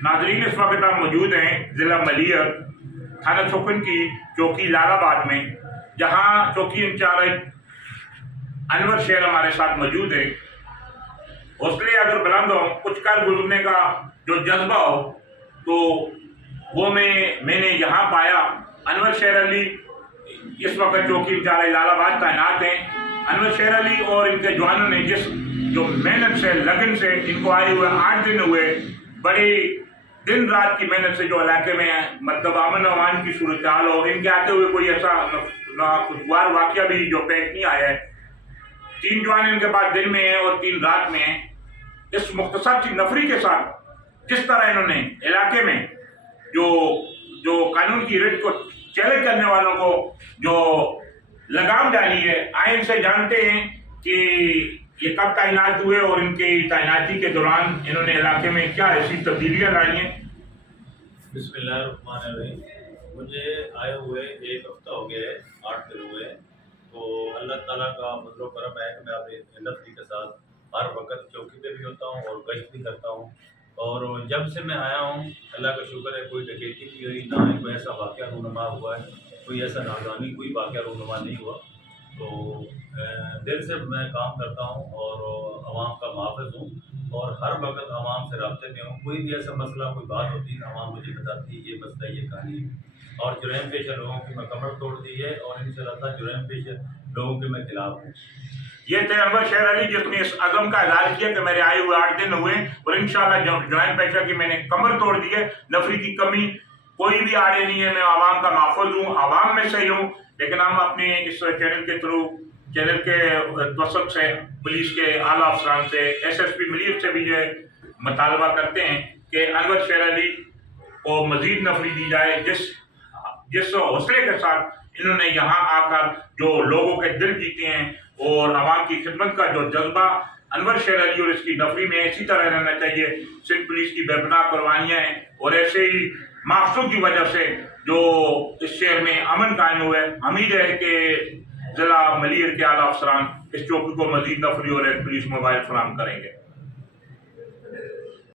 नाजरीन, इस वक्त आप मौजूद हैं ज़िला मलियर थाना सुकन की चौकी लालाबाद में, जहां चौकी इंचार्ज अनवर शेर हमारे साथ मौजूद है। हौसले अगर बुलंद हो, कुछ कर गुजरने का जो जज्बा हो, तो वो मैंने यहाँ पाया। अनवर शेर अली इस वक्त चौकी इंचार्ज लालाबाद तैनात हैं। अनवर शेर अली और इनके जवानों ने जो मेहनत से, लगन से, इनको आए हुए 8 दिन हुए, बड़ी दिन रात की मेहनत से जो इलाके में मतलब अमन अमान की सूरत हाल हो, इनके आते हुए कोई ऐसा खुशगवार वाक़या भी जो पेश नहीं आया है। 3 जवान इनके पास दिन में है और 3 रात में है। इस मुख्तसर सी नफरी के साथ जिस तरह इन्होंने इलाके में जो कानून की रिट को चैलेंज करने वालों को जो लगाम डाली है, आए इनसे जानते हैं कि ये कब तैनात हुए और इनके तैनाती के दौरान इन्होंने इलाके में क्या ऐसी तब्दीलियाँ लाई हैं। बिस्मिल्लाहिर्रहमानिर्रहीम। मुझे आए हुए 1 हफ्ता हो गया है, 8 दिन हुए हैं। तो अल्लाह ताला का फजल व करम है कि मैं अपनी नफरी के साथ हर वक्त चौकी पे भी होता हूँ और गश्त भी करता हूँ। और जब से मैं आया हूँ, अल्लाह का शुक्र है, कोई डकैती नहीं हुई, ना ही कोई ऐसा वाक़या रूनुमा हुआ है, कोई ऐसा नादानी कोई वाक़या रूनुमा नहीं हुआ। तो दिल से मैं काम करता हूँ और आवाम का मुहाफ़िज़ हूँ और हर वक्त आवाम से राब्ते में हूँ। कोई भी ऐसा मसला, कोई बात होती है, आवाम मुझे बताती है, ये मसला, ये कहानी है। और जुर्म पेशा लोगों की मैं कमर तोड़ दी है और इंशाअल्लाह जुर्म पेशा लोगों के मैं खिलाफ हूँ। ये थे अनवर शेर अली, जिसने इस अज़म का इज़हार किया कि मेरे आए हुए 8 दिन हुए और इंशाअल्लाह जुर्म पेशा की मैंने कमर तोड़ दी है। नफरी की कमी कोई भी आड़े नहीं है, मैं आवाम का महफूज हूँ, आवाम में से ही हूँ। लेकिन हम अपने इस चैनल के थ्रू, चैनल के तवसत से पुलिस के आला अफसरान से, SSP मलियर से भी ये मुतालबा करते हैं कि अनवर शेर अली को मज़ीद नफरी दी जाए। जिस हौसले के साथ इन्होंने यहाँ आकर जो लोगों के दिल जीते हैं और आवाम की खिदमत का जो जज्बा अनवर शेर अली और इसकी नफरी में इसी तरह रहना चाहिए। सिंध पुलिस की बेपनाह कुर्बानियाँ हैं और ऐसे ही माफसूल की वजह से जो इस शहर में अमन कायम हुआ है। उम्मीद है कि ज़िला मलियर के आला अफसरान इस चौकी को मज़ीद नफरी और एक पुलिस मोबाइल फराहम करेंगे।